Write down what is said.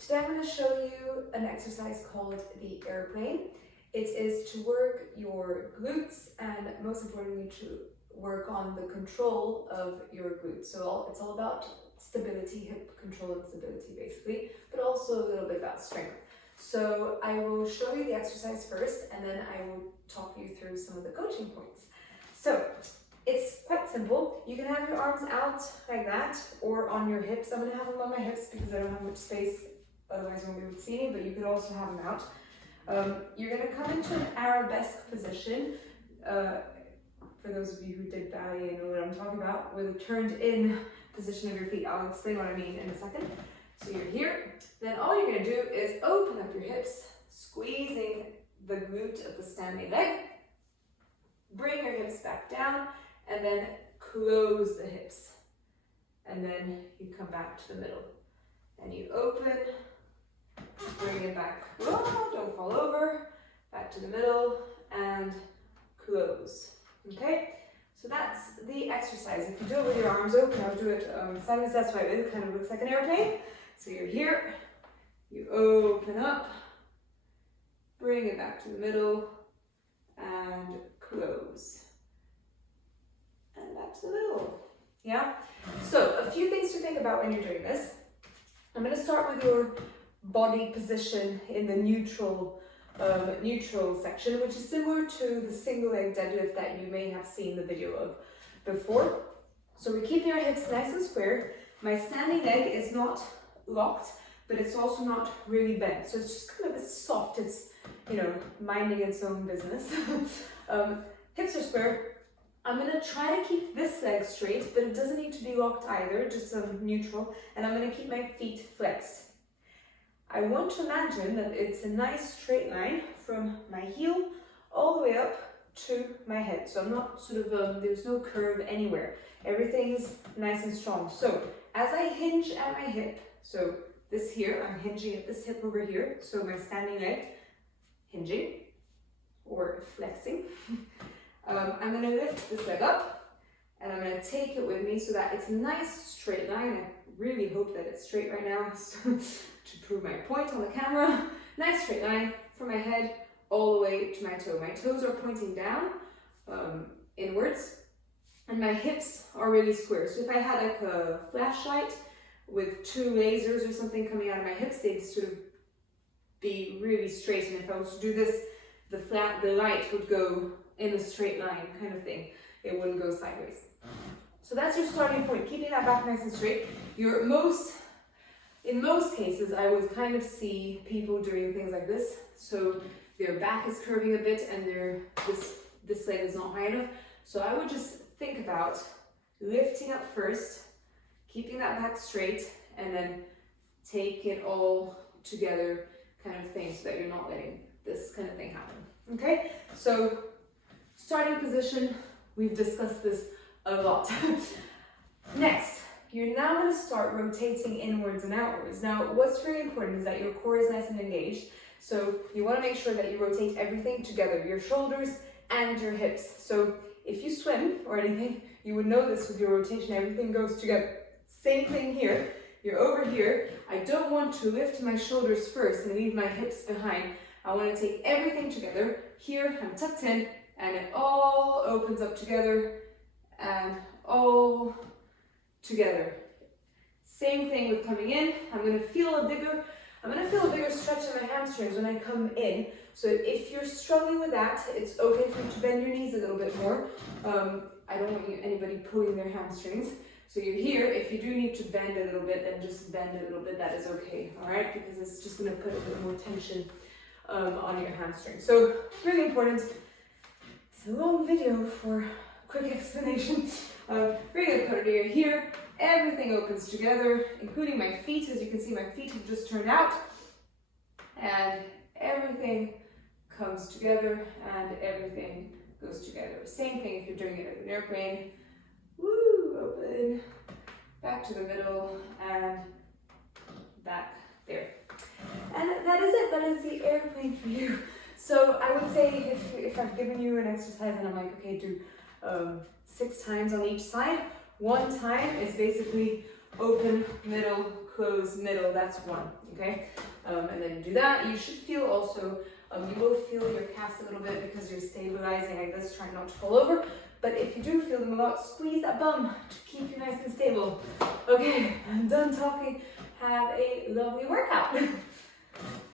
today I'm going to show you an exercise called the airplane. It is to work your glutes and most importantly to work on the control of your glutes. So it's all about stability, hip control and stability basically, but also a little bit about strength. So I will show you the exercise first and then I will talk you through some of the coaching points. So it's quite simple. You can have your arms out like that or on your hips. I'm going to have them on my hips because I don't have much space, otherwise you won't be able to see me, but you could also have them out. You're going to come into an arabesque position. For those of you who did ballet and know what I'm talking about, with a turned in position of your feet. I'll explain what I mean in a second. So you're here, then all you're going to do is open up your hips, squeezing the glute of the standing leg, bring your hips back down, and then close the hips. And then you come back to the middle. And you open, bring it back, don't fall over, back to the middle, and close. Okay? So that's the exercise. If you do it with your arms open, I'll do it sideways, that's why it kind of looks like an airplane. So you're here, you open up, bring it back to the middle, and close. And back to the middle. Yeah? So a few things to think about when you're doing this. I'm going to start with your body position in the neutral section, which is similar to the single leg deadlift that you may have seen the video of before. So we're keeping our hips nice and square. My standing leg is not locked, but it's also not really bent. So it's just kind of as soft, it's, minding its own business. Hips are square. I'm going to try to keep this leg straight, but it doesn't need to be locked either, just neutral. And I'm going to keep my feet flexed. I want to imagine that it's a nice straight line from my heel all the way up to my head. So I'm not there's no curve anywhere. Everything's nice and strong. So as I hinge at my hip, so this here, I'm hinging at this hip over here. So my standing leg, hinging or flexing. I'm going to lift this leg up and I'm going to take it with me so that it's a nice straight line. I really hope that it's straight right now to prove my point on the camera. Nice straight line from my head all the way to my toe. My toes are pointing down, inwards, and my hips are really square. So if I had like a flashlight with two lasers or something coming out of my hips, they'd sort of be really straight. And if I was to do this, the light would go in a straight line kind of thing. It wouldn't go sideways. So that's your starting point, keeping that back nice and straight. In most cases, I would kind of see people doing things like this. So their back is curving a bit and this leg is not high enough. So I would just think about lifting up first, keeping that back straight, and then take it all together kind of thing so that you're not letting this kind of thing happen. Okay? So starting position, we've discussed this a lot. Next, you're now going to start rotating inwards and outwards. Now, what's really important is that your core is nice and engaged. So you want to make sure that you rotate everything together, your shoulders and your hips. So if you swim or anything, you would know this with your rotation, everything goes together. Same thing here. You're over here. I don't want to lift my shoulders first and leave my hips behind. I want to take everything together. Here, I'm tucked in, and it all opens up together and all together. Same thing with coming in. I'm going to feel a bigger stretch in my hamstrings when I come in. So if you're struggling with that, it's okay for you to bend your knees a little bit more. I don't want anybody pulling their hamstrings. So you're here. If you do need to bend a little bit, then just bend a little bit. That is okay, all right? Because it's just going to put a bit more tension on your hamstring. So really important. It's a long video for quick explanation. Really important. You're here. Everything opens together, including my feet. As you can see, my feet have just turned out. And everything comes together and everything goes together. Same thing if you're doing it as an airplane. Woo, open, back to the middle, and back there. And that is it. That is the airplane for you. So I would say if I've given you an exercise and I'm like, okay, do 6 times on each side. 1 time is basically open, middle, close, middle, that's one, okay? And then you do that. You should feel also, you will feel your calves a little bit because you're stabilizing like this, trying not to fall over. But if you do feel them a lot, squeeze that bum to keep you nice and stable. Okay, I'm done talking. Have a lovely workout.